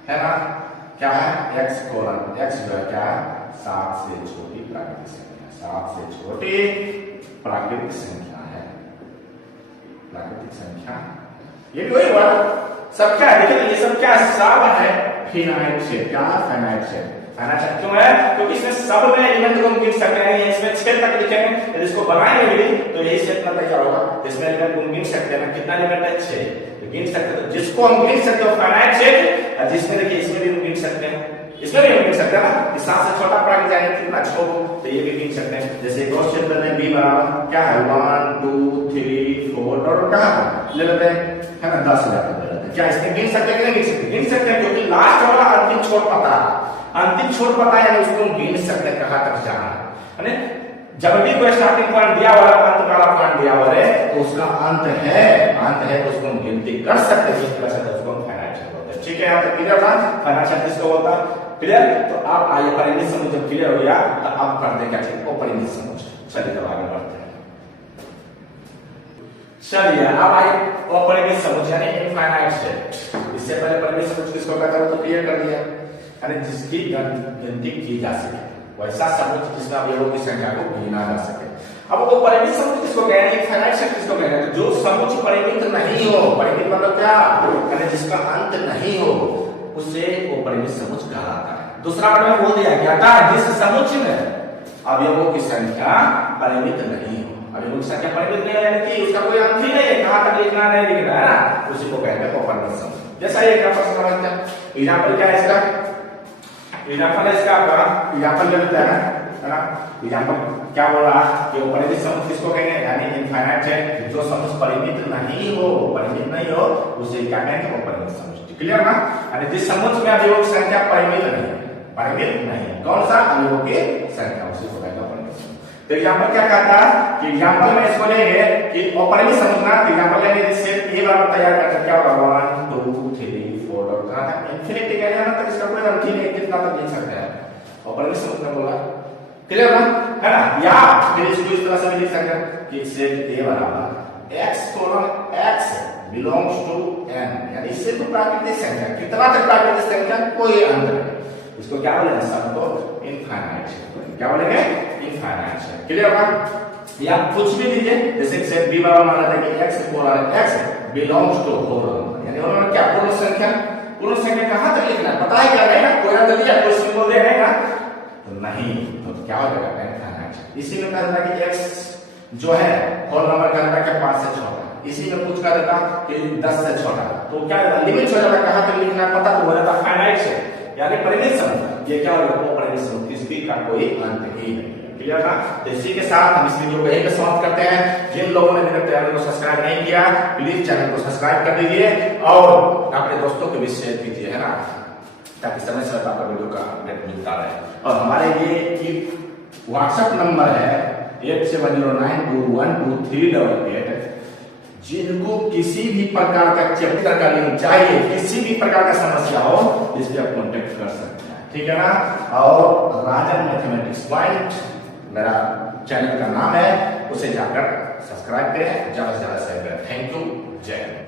है ना क्या है, x कोलन x जो है क्या है, 7 से छोटी प्राकृतिक संख्या, 7 से छोटी प्राकृतिक संख्या है, प्राकृतिक संख्या ये भी वही हुआ। सब क्या है, देखिए ये सब क्या सब है फिनाइट शेप। क्या फाइनाइट शेप, फाइनाइट शेप क्यों है? क्योंकि इसमें सब में एलिमेंट को हम गिन सकते हैं। इसमें 6 तक लिखेंगे, यदि इसको बनाएंगे भी तो यही शेप ना तैयार होगा। इसमें एलिमेंट को गिन सकते हैं, कितना एलिमेंट है? 6 गिन सकते हैं। तो जिसको हम गिन सकते हो फाइनाइट शेप, और जिसमें देखिए इसमें भी हम गिन सकते हैं, इसमें भी हम गिन सकते हैं ना। इस सात से छोटा पड़ा जाएगा कितना 6 तो ये भी गिन सकते हैं। जैसे क्रॉस क्षेत्र में b बराबर क्या है 1 2 3 4 और क्या ले लेते हैं है ना 10 ले लेते हैं। क्या इसमें गिन सकते हैं कि नहीं गिन सकते? गिन सकते हैं, क्योंकि लास्ट वाला अंतिम छोर पता है। अंतिम छोर पता है, यानी उसको गिन सकते हैं कहां तक जाना है। जब भी कोई स्टार्टिंग पॉइंट दिया हुआ है, अंत वाला पॉइंट दिया हुआ है, तो उसका अंत है तो उसको हम गिनती कर सकते हैं। जिस तरह से उसको हम फाइनाइट शेप बोलते हैं। ठीक है, यहां तक क्लियर था? फाइनाइट शेप किसको बोलता है? क्लियर? तो अब आइए परिमित समूह जब क्लियर हो गया तो अब करते क्या? ठीक है, परिमित समूह। चलिए तब आगे बढ़ते हैं। चलिए अब आइए अपरिमित समूह यानी इनफाइनाइट शेप। इससे पहले परिमित समूह किसको कहते हैं तो क्लियर कर दिया, यानी जिसकी गिनती की जा सके, वैसा समूह जिसमें अवयवों की संख्या को गिना जा सके। अब वो परिमित समूह किसको कह रहे हैं? इनफाइनाइट शेप किसको कह रहे हैं? जो समूह परिमित नहीं हो। परिमित मतलब क्या? यानी जिसका अंत नहीं हो, उसे वो परिमित समूह कहलाता है। दूसरा वर्ड में बोल दिया गया था जिस समुच्चय में अवयवों की संख्या परिमित नहीं हो। अवयवों की संख्या परिमित नहीं है, यानी कि उसका कोई अंत ही नहीं है, कहां तक लिखना नहीं लिखना है ना, उसी को कहते हैं अपरिमित समूह। जैसा ये एग्जांपल समझते हैं। एग्जांपल क्या है इसका? एग्जांपल है इसका आपका एग्जांपल ले लेते हैं, है ना। एग्जांपल क्या बोल रहा है कि परिमित समूह किसको कहेंगे? यानी इनफाइनाइट शेप। जो समूह परिमित नहीं हो, परिमित नहीं हो, उसे क्या कहेंगे? अपरिमित समूह। क्लियर ना? यानी जिस समूह में अवयवों की संख्या परिमित नहीं है, परिमित नहीं, कौन सा? अवयवों की संख्या, उसी को कहते हैं अपरिमित समूह। तो एग्जांपल क्या कहता है कि एग्जांपल में इसको लेंगे कि अपरिमित समूह ना, एग्जांपल लेंगे जैसे ये बार तैयार करते क्या होगा 1 2 3 4 और कहां तक इंफिनिटी कह जाना तक इसका कोई अंत ही नहीं, कितना तक लिख सकते हैं अपरिमित समूह में बोला। क्लियर ना? है ना? या फिर इसको इस तरह से भी लिख सकते हैं कि सेट a बराबर x belongs to n, यानी इससे तो प्राकृतिक संख्या, कितना तक प्राकृतिक संख्या कोई अंत नहीं। इसको क्या बोलेंगे? सब को इनफाइनाइट शेप। क्या बोलेंगे? Infinite shape. क्लियर है? या कुछ भी दीजिए, जैसे सेट b बराबर मान लेते हैं कि x belongs to whole number, यानी उन्होंने क्या पूर्ण संख्या, पूर्ण संख्या कहां तक लिखना है पता है क्या? नहीं ना, कोई ना दिया कोई सिंबल दे ना तो नहीं, तो क्या हो जाएगा? Infinite shape. इसी में कहता है कि x जो है होल नंबर का अंदर के 5 से छोटा, इसी में कुछ कर देता कि 10 से छोटा, तो क्या लिमिट हो जाता, कहां तक लिखना है पता तो हो जाता फाइनाइट शेप, यानी परिमित समूह। ये क्या होगा? अपरिमित समूह, किसकी का कोई अंत ही नहीं। क्लियर ना? तो इसी के साथ हम इस वीडियो को यहीं पे समाप्त करते हैं। जिन लोगों ने मेरे चैनल को सब्सक्राइब नहीं किया, प्लीज चैनल को सब्सक्राइब कर दीजिए और अपने दोस्तों को भी शेयर कीजिए, है ना, ताकि समय समय पर आपको वीडियो का अपडेट मिलता रहे। और हमारे ये व्हाट्सएप नंबर है 8709212388। जिनको किसी भी प्रकार का चैप्टर का लिंक चाहिए, किसी भी प्रकार का समस्या हो, इस पे आप कांटेक्ट कर सकते हैं। ठीक है ना? और राजन मैथमेटिक्स पॉइंट मेरा चैनल का नाम है, उसे जाकर सब्सक्राइब करें, ज्यादा से ज्यादा शेयर करें। थैंक यू, जय हिंद।